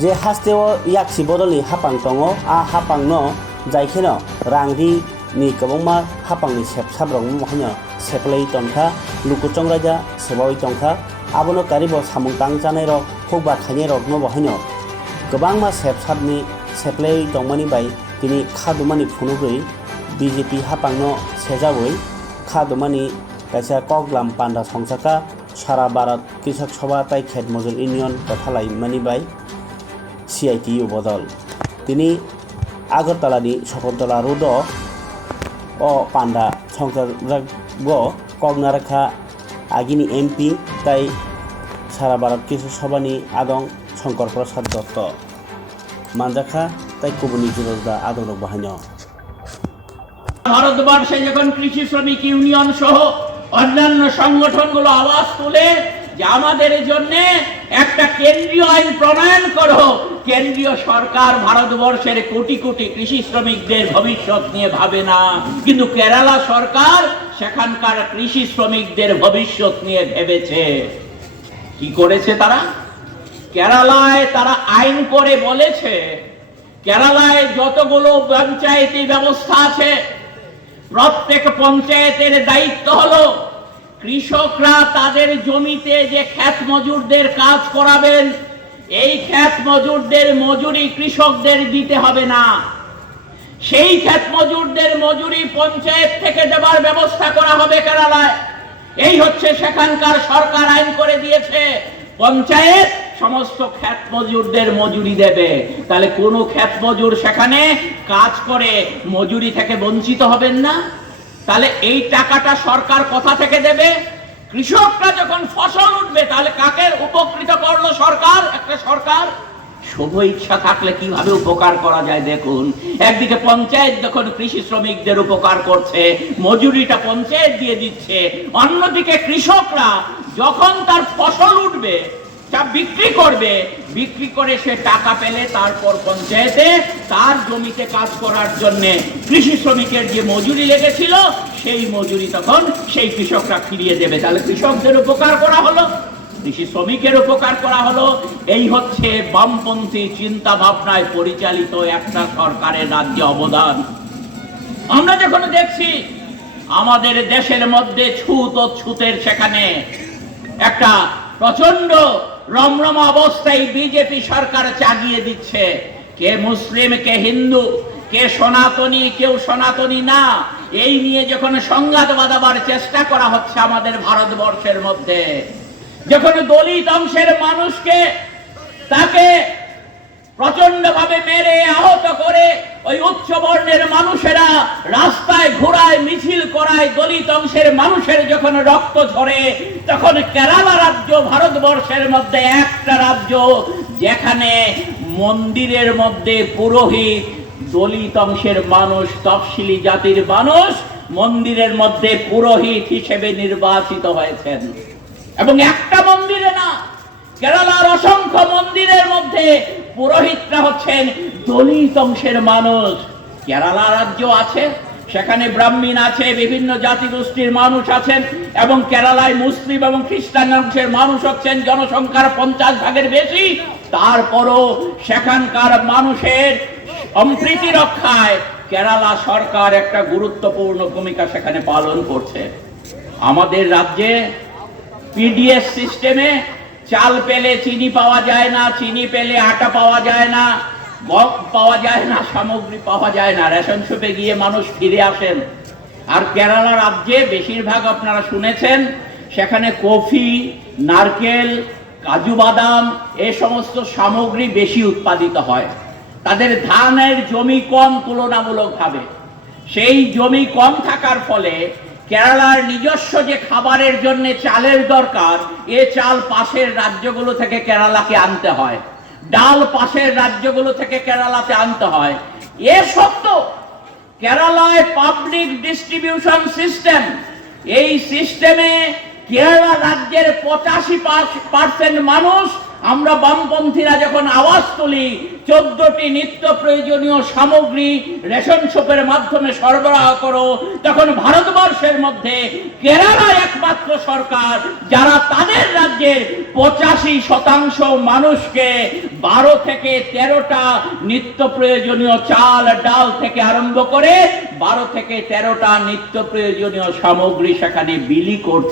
যে হাস্তেও ইয়াকসি বদলি হাপাং দङ आ हापांनो जायखेनो रांरि नि गोबांमा हापांनि सेबसाब्रं महायनो सेप्लाय तंखा लुकुचं राजा सेबावै तंखा आबोनो कारिबो सामुं तांजानाय रक हुबा खायनाय रक नो बहायनो गोबांमा सेबसाबनि सेप्लाय दंमानि बाय दिनै खादुमानि फुनुब्रै बिजेपि हापांनो सेजावै खादुमानि कायसा कगलाम पान्डा संसाका सारा भारत कृषक सभा ताई खेत मजूर इउनियन कथालाई मानि बाय CITU बदल दिनै आगरतलानि शकुन्तला रोड ओ पान्डा संसारगो कगनारखा आगिनि MP ताई सारा भारत कृषक सभानि आदं शंकर प्रसाद दत्त मानजाखा ताई कुबुनि जुरदा आदरक बाहायनो ভারতবর্ষে যখন কৃষি শ্রমিক ইউনিয়ন সহ অন্যান্য সংগঠনগুলো আওয়াজ তুলে যে আমাদের জন্য একটা কেন্দ্রীয় আইন প্রণয়ন করো, কেন্দ্রীয় সরকার ভারতবর্ষের কোটি কোটি কৃষি শ্রমিকদের ভবিষ্যৎ নিয়ে ভাবে না, কিন্তু কেরালা সরকার সেখানকার কৃষি শ্রমিকদের ভবিষ্যৎ নিয়ে ভেবেছে। কি করেছে তারা? কেরালায় তারা আইন করে বলেছে কেরালায় যতগুলো পঞ্চায়েতি ব্যবস্থা আছে প্রত্যেক পঞ্চায়েতের দায়িত্ব হলো কৃষকরা তাদের জমিতে যে ক্ষেত মজুরদের কাজ করাবেন এই ক্ষেত মজুরদের মজুরি কৃষকদের দিতে হবে না, সেই ক্ষেত মজুরদের মজুরি পঞ্চায়েত থেকে দেবার ব্যবস্থা করা হবে কেরালায়। এই হচ্ছে সেখানকার সরকার আইন করে দিয়েছে, পঞ্চায়েত সমস্ত ক্ষেত মজুরদের মজুরি দেবে। তাহলে কোন ক্ষেত মজুর সেখানে কাজ করে মজুরি থেকে বঞ্চিত হবেন না। তাহলে এই টাকাটা সরকার কোথা থেকে দেবে? কৃষকরা যখন ফসল উঠবে তাহলে কাকে উপকৃত করলো সরকার? একটা সরকার শুভ ইচ্ছা থাকলে কিভাবে উপকার করা যায় দেখুন। একদিকে পঞ্চায়েত যখন কৃষি শ্রমিকদের উপকার করছে, মজুরিটা পঞ্চায়েত দিয়ে দিচ্ছে, অন্যদিকে কৃষকরা যখন তার ফসল উঠবে তা বিক্রি করবে, বিক্রি করে সে টাকা পেলে তারপর পঞ্চায়েতে তার জমিতে কাজ করার জন্য কৃষি শ্রমিকের যে মজুরি লেগেছিল সেই মজুরি তখন সেই কৃষকরা ফিরিয়ে দেবে। তাহলে কৃষকদের উপকার করা হলো, কৃষি শ্রমিকের উপকার করা হলো। এই হচ্ছে বামপন্থী চিন্তা ভাবনায় পরিচালিত একটা সরকারের রাজ্যে অবদান। আমরা যখন দেখছি আমাদের দেশের মধ্যে ছুত ও ছুতের সেখানে একটা প্রচন্ড রমরমা অবস্থায় বিজেপি সরকার চাগিয়ে দিচ্ছে, কে মুসলিম কে হিন্দু, কে সনাতনী কেউ সনাতনী না, এই নিয়ে যখন সংঘাত বাঁধাবার চেষ্টা করা হচ্ছে আমাদের ভারতবর্ষের মধ্যে, যখন দলিত অংশের মানুষকে তাকে প্রচন্ড ভাবে মেরে আহত করে ওই উচ্চ বর্ণের মানুষেরা রাস্তায় ঘোরায় মিছিল করায়, দলিত অংশের মানুষের যখন রক্ত ঝরে, তখন কেরালা রাজ্য ভারতবর্ষের মধ্যে একটা রাজ্য যেখানে মন্দিরের মধ্যে পুরোহিত দলিত অংশের মানুষ তফসিলি জাতির মানুষ মন্দিরের মধ্যে পুরোহিত হিসেবে নির্বাচিত হয়েছেন। এবং একটা মন্দিরে না, কেরালার অসংখ্য মন্দিরের মধ্যে পুরোহিতরা হচ্ছেন দলিত অংশের মানুষ। কেরালা রাজ্য আছে, সেখানে ব্রাহ্মণ আছে, বিভিন্ন জাতি গোষ্ঠীর মানুষ আছেন, এবং কেরালায় মুসলিম এবং খ্রিস্টান অংশের মানুষ হচ্ছেন জনসংখ্যার 50 ভাগের বেশি। তারপরও সেখানকার মানুষের সম্প্রীতি রক্ষায় কেরালা সরকার একটা গুরুত্বপূর্ণ ভূমিকা সেখানে পালন করছে। আমাদের রাজ্যে PDS সিস্টেমে চাল পেলে চিনি পাওয়া যায় না, চিনি পেলে আটা পাওয়া যায় না, গম পাওয়া যায় না, সামগ্রী পাওয়া যায় না, রেশন শপে গিয়ে মানুষ ফিরে আসেন। আর কেরালা রাজ্যে বেশিরভাগ আপনারা শুনেছেন সেখানে কফি, নারকেল, কাজু বাদাম এই সমস্ত সামগ্রী বেশি উৎপাদিত হয়। তাদের ধানের জমি কম তুলনামূলকভাবে, সেই জমি কম থাকার ফলে কেরালার নিজস্ব যে খাবারের জন্য চালের দরকার, এ চাল পাশের রাজ্যগুলো থেকে কেরালাকে আনতে হয়, ডাল পাশের রাজ্যগুলো থেকে কেরালাতে আনতে হয়। এ সত্ত্বেও কেরালায় পাবলিক ডিস্ট্রিবিউশন সিস্টেম, এই সিস্টেমে কেরালা রাজ্যের 85% মানুষ, আমরা বামপন্থীরা যখন আওয়াজ তুলি 14টি নিত্য প্রয়োজনীয় সামগ্রী রেশন শপের মাধ্যমে সরবরাহ করো, তখন ভারতবর্ষের মধ্যে কেরালা একমাত্র সরকার যারা তাদের রাজ্যের 85% মানুষকে 12 থেকে 13টা নিত্য প্রয়োজনীয় চাল ডাল থেকে আরম্ভ করে 12 থেকে 13টা নিত্য প্রয়োজনীয় সামগ্রী সেখানে বিলি করছে।